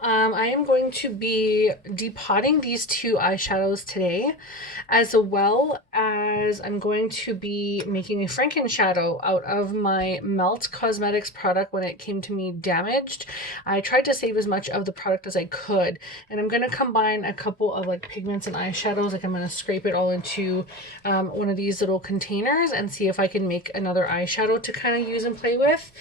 well, I am going to be depotting these two eyeshadows today, as well as I'm going to be making a Frankenshadow out of my Melt Cosmetics product when it came to me damaged. I tried to save as much of the product as I could, and I'm going to combine a couple of like pigments and eyeshadows. Like I'm going to scrape it all into one of these little containers and see if I can make another eyeshadow to kind of use and play with.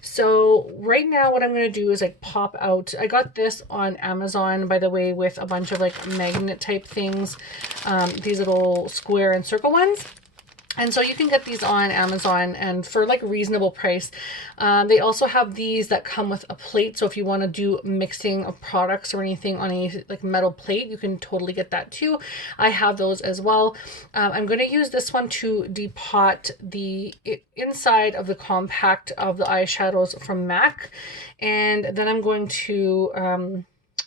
So right now what I'm going to do is like pop out. I got this on Amazon, by the way, with a bunch of like magnet type things, these little square and circle ones. And so you can get these on Amazon and for like a reasonable price. They also have these that come with a plate. So if you want to do mixing of products or anything on a like metal plate, you can totally get that too. I have those as well. I'm going to use this one to depot the inside of the compact of the eyeshadows from MAC. And then I'm going to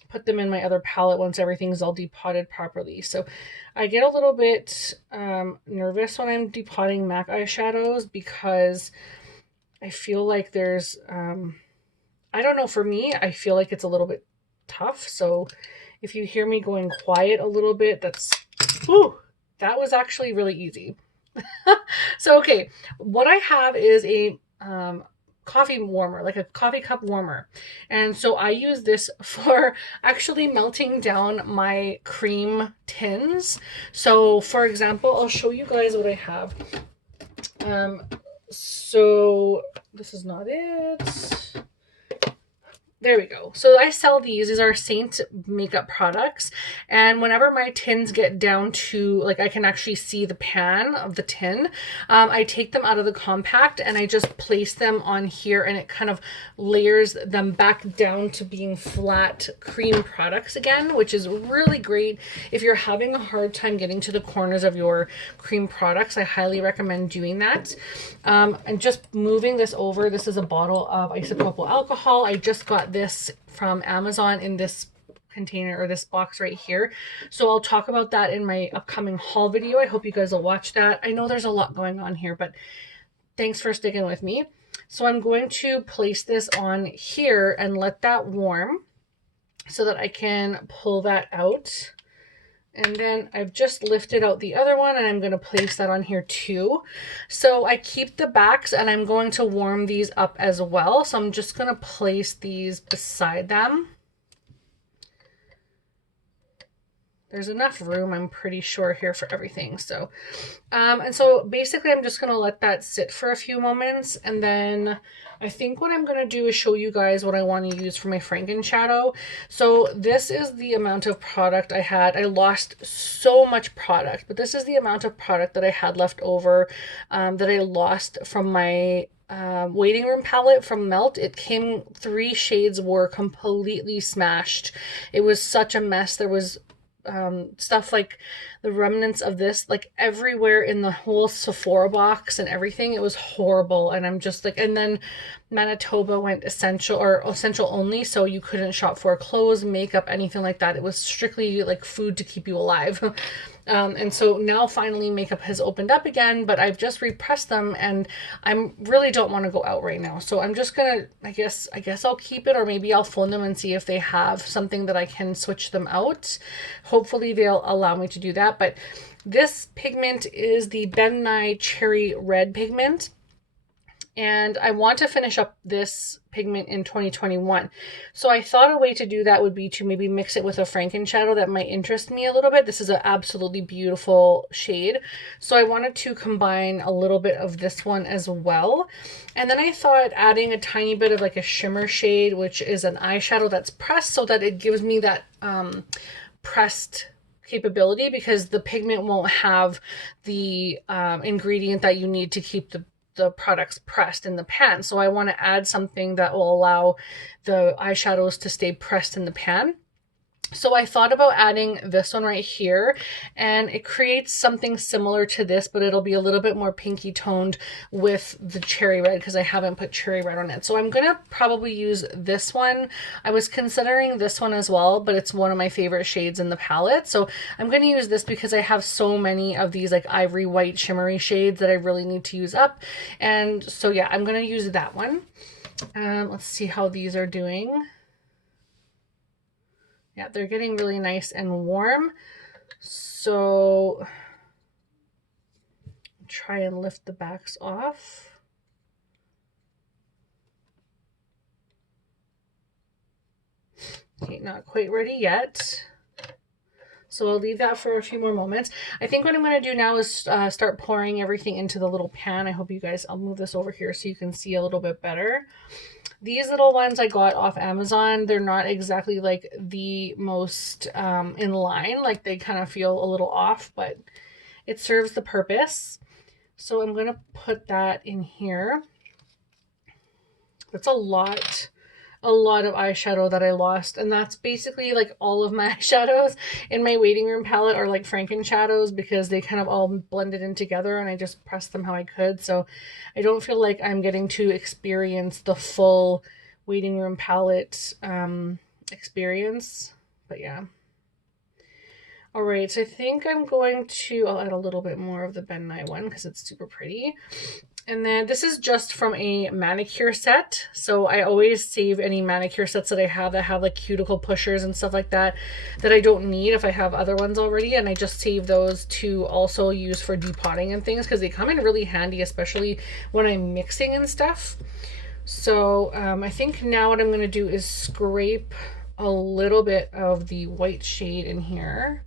put them in my other palette once everything's all depotted properly. So I get a little bit nervous when I'm depotting MAC eyeshadows because I feel like there's, I don't know, for me, I feel like it's a little bit tough. So if you hear me going quiet a little bit, that was actually really easy. So, okay, what I have is a coffee warmer, like a coffee cup warmer. And so I use this for actually melting down my cream tins. So for example, I'll show you guys what I have. So this is not it. There we go. So I sell these. These are Saint makeup products. And whenever my tins get down to, like, I can actually see the pan of the tin, I take them out of the compact and I just place them on here and it kind of layers them back down to being flat cream products again, which is really great. If you're having a hard time getting to the corners of your cream products, I highly recommend doing that. And just moving this over, this is a bottle of isopropyl alcohol. I just got this from Amazon in this container or this box right here. So I'll talk about that in my upcoming haul video. I hope you guys will watch that. I know there's a lot going on here, but thanks for sticking with me. So I'm going to place this on here and let that warm so that I can pull that out. And then I've just lifted out the other one and I'm going to place that on here too. So I keep the backs and I'm going to warm these up as well. So I'm just going to place these beside them. There's enough room, I'm pretty sure, here for everything. So, and so basically I'm just going to let that sit for a few moments. And then I think what I'm going to do is show you guys what I want to use for my Frankenshadow. So this is the amount of product I had. I lost so much product, but this is the amount of product that I had left over that I lost from my waiting room palette from Melt. It came, 3 shades were completely smashed. It was such a mess. There was stuff like the remnants of this like everywhere in the whole Sephora box and everything. It was horrible. And I'm just like, and then Manitoba went essential or essential only, so you couldn't shop for clothes, makeup, anything like that. It was strictly like food to keep you alive. And so now finally makeup has opened up again, but I've just repressed them and I really don't want to go out right now. So I'm just gonna, I guess I'll keep it, or maybe I'll phone them and see if they have something that I can switch them out. Hopefully they'll allow me to do that. But this pigment is the Ben Nye Cherry Red pigment. And I want to finish up this pigment in 2021. So I thought a way to do that would be to maybe mix it with a Frankenshadow that might interest me a little bit. This is an absolutely beautiful shade. So I wanted to combine a little bit of this one as well. And then I thought adding a tiny bit of like a shimmer shade, which is an eyeshadow that's pressed, so that it gives me that pressed capability, because the pigment won't have the ingredient that you need to keep the products pressed in the pan. So I want to add something that will allow the eyeshadows to stay pressed in the pan. So I thought about adding this one right here, and it creates something similar to this, but it'll be a little bit more pinky toned with the cherry red, because I haven't put cherry red on it. So I'm going to probably use this one. I was considering this one as well, but it's one of my favorite shades in the palette. So I'm going to use this because I have so many of these like ivory white shimmery shades that I really need to use up. And so yeah, I'm going to use that one. Let's see how these are doing. Yeah, they're getting really nice and warm. So try and lift the backs off. Okay, not quite ready yet. So I'll leave that for a few more moments. I think what I'm going to do now is start pouring everything into the little pan. I hope you guys, I'll move this over here so you can see a little bit better. These little ones I got off Amazon. They're not exactly like the most in line. Like they kind of feel a little off, but it serves the purpose. So I'm going to put that in here. That's a lot of eyeshadow that I lost, and that's basically like all of my eyeshadows in my waiting room palette are like Frankenshadows because they kind of all blended in together and I just pressed them how I could. So I don't feel like I'm getting to experience the full waiting room palette experience, but yeah. All right, so I think I'm going to, I'll add a little bit more of the Ben Nye one because it's super pretty. And then this is just from a manicure set. So I always save any manicure sets that I have that have like cuticle pushers and stuff like that that I don't need if I have other ones already. And I just save those to also use for depotting and things because they come in really handy, especially when I'm mixing and stuff. So I think now what I'm going to do is scrape a little bit of the white shade in here.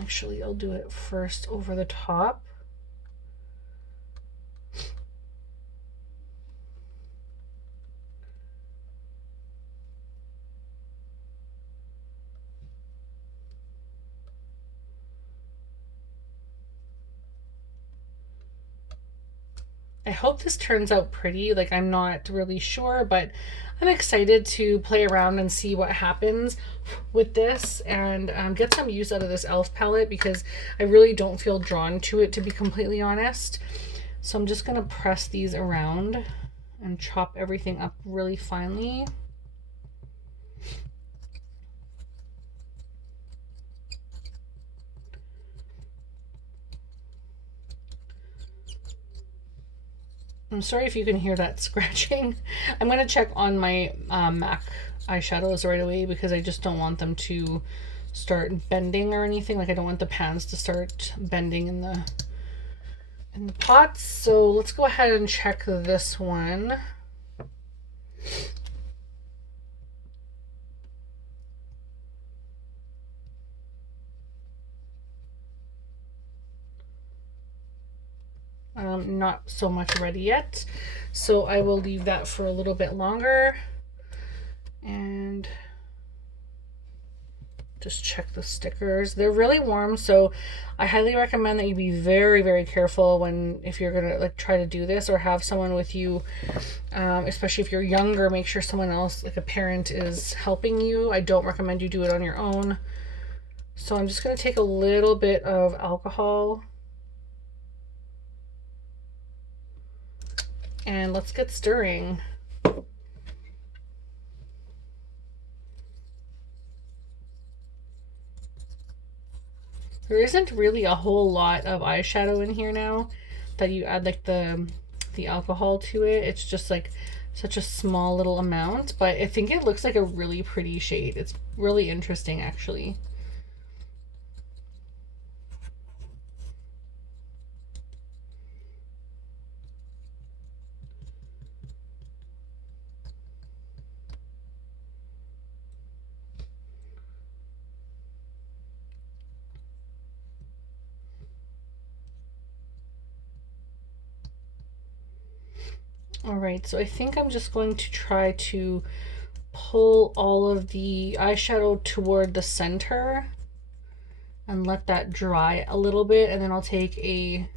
Actually, I'll do it first over the top. I hope this turns out pretty. Like, I'm not really sure, but I'm excited to play around and see what happens with this and get some use out of this e.l.f. palette because I really don't feel drawn to it, to be completely honest. So I'm just going to press these around and chop everything up really finely. I'm sorry if you can hear that scratching. I'm going to check on my MAC eyeshadows right away because I just don't want them to start bending or anything. Like I don't want the pans to start bending in the pots. So let's go ahead and check this one. Not so much ready yet, so I will leave that for a little bit longer and just check the stickers. They're really warm, so I highly recommend that you be very, very careful if you're gonna like try to do this or have someone with you, especially if you're younger. Make sure someone else, like a parent, is helping you. I don't recommend you do it on your own. So I'm just gonna take a little bit of alcohol and let's get stirring. There isn't really a whole lot of eyeshadow in here now that you add like the alcohol to it. It's just like such a small little amount, but I think it looks like a really pretty shade. It's really interesting actually. All right, so I think I'm just going to try to pull all of the eyeshadow toward the center and let that dry a little bit, and then I'll take a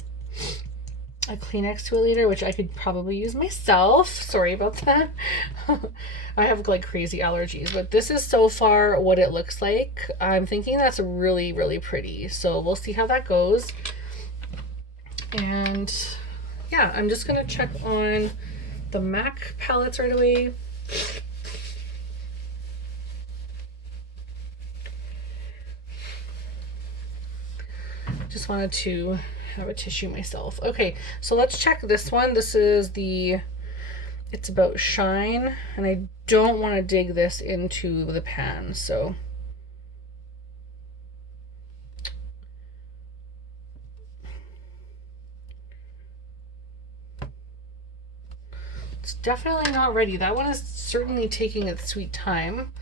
Kleenex to it later, which I could probably use myself. Sorry about that. I have like crazy allergies, but this is so far what it looks like. I'm thinking that's really, really pretty. So we'll see how that goes. And yeah, I'm just gonna check on the MAC palettes right away. Just wanted to have a tissue myself. Okay, so let's check this one. This is the It's About Shine, and I don't want to dig this into the pan, so it's definitely not ready. That one is certainly taking its sweet time.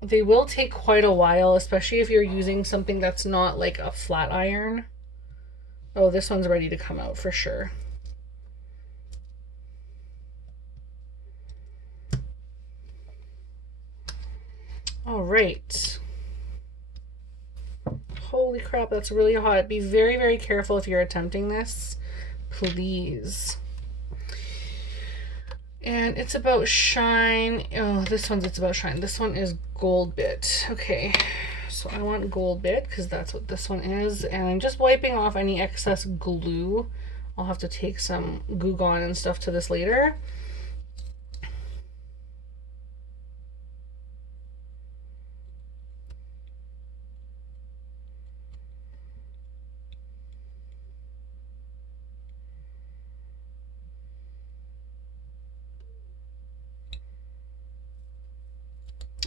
They will take quite a while, especially if you're using something that's not like a flat iron. Oh, this one's ready to come out for sure. All right. Holy crap, that's really hot. Be very, very careful if you're attempting this, please. And It's About Shine. Oh, this one's It's About Shine. This one is Gold Bit. Okay, so I want Gold Bit because that's what this one is. And I'm just wiping off any excess glue. I'll have to take some Goo Gone and stuff to this later.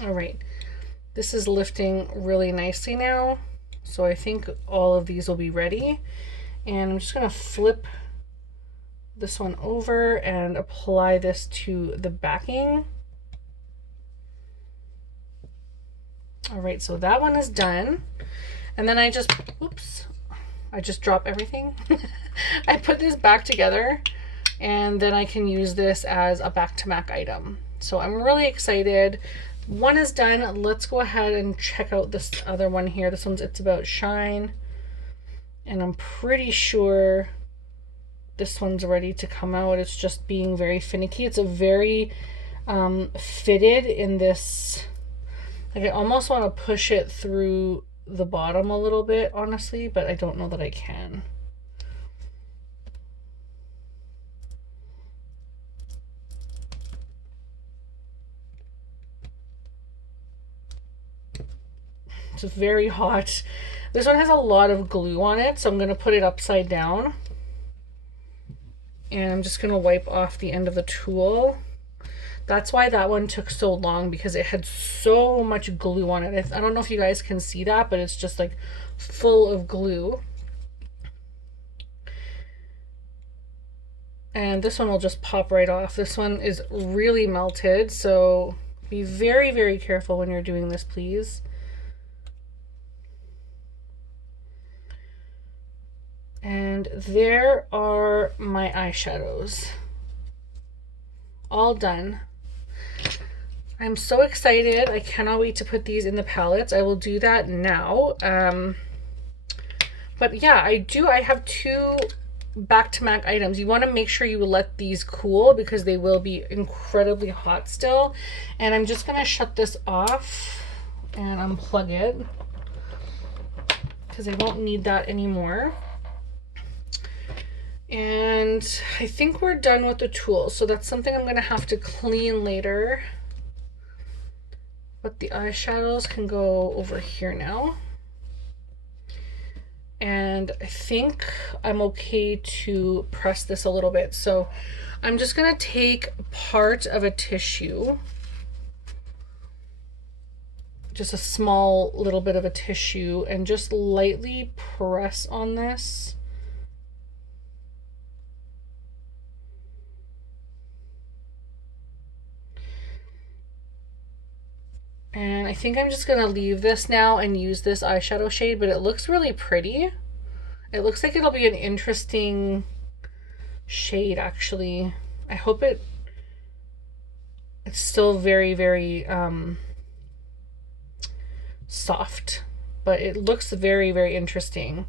All right, this is lifting really nicely now, so I think all of these will be ready. And I'm just gonna flip this one over and apply this to the backing. All right, so that one is done. And then I just, oops, I just dropped everything. I put this back together, and then I can use this as a back-to-back item. So I'm really excited. One is done. Let's go ahead and check out this other one here. This one's It's About Shine. And I'm pretty sure this one's ready to come out. It's just being very finicky. It's a very fitted in this, like I almost want to push it through the bottom a little bit, honestly, but I don't know that I can. It's very hot. This one has a lot of glue on it, so I'm going to put it upside down. And I'm just going to wipe off the end of the tool. That's why that one took so long, because it had so much glue on it. I don't know if you guys can see that, but it's just like full of glue. And this one will just pop right off. This one is really melted, so be very, very careful when you're doing this, please. And there are my eyeshadows. All done. I'm so excited. I cannot wait to put these in the palettes. I will do that now. But yeah, I have two back-to-back items. You want to make sure you let these cool because they will be incredibly hot still. And I'm just going to shut this off and unplug it because I won't need that anymore. And I think we're done with the tools, so that's something I'm going to have to clean later. But the eyeshadows can go over here now. And I think I'm okay to press this a little bit. So I'm just going to take part of a tissue, just a small little bit of a tissue, and just lightly press on this. And I think I'm just going to leave this now and use this eyeshadow shade, but it looks really pretty. It looks like it'll be an interesting shade, actually. I hope it's still very, very soft, but it looks very, very interesting.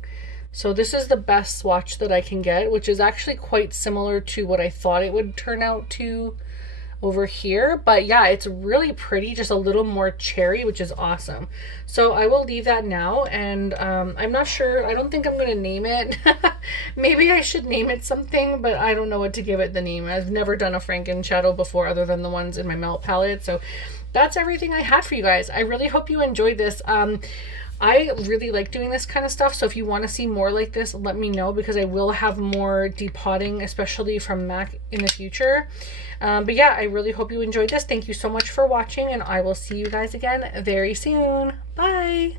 So this is the best swatch that I can get, which is actually quite similar to what I thought it would turn out to over here. But yeah, it's really pretty, just a little more cherry, which is awesome. So I will leave that now, and I'm not sure, I don't think I'm going to name it. Maybe I should name it something, but I don't know what to give it the name. I've never done a Frankenshadow before other than the ones in my melt palette. So that's everything I had for you guys. I really hope you enjoyed this. I really like doing this kind of stuff, so if you want to see more like this, let me know, because I will have more depotting, especially from MAC, in the future. But yeah, I really hope you enjoyed this. Thank you so much for watching, and I will see you guys again very soon. Bye!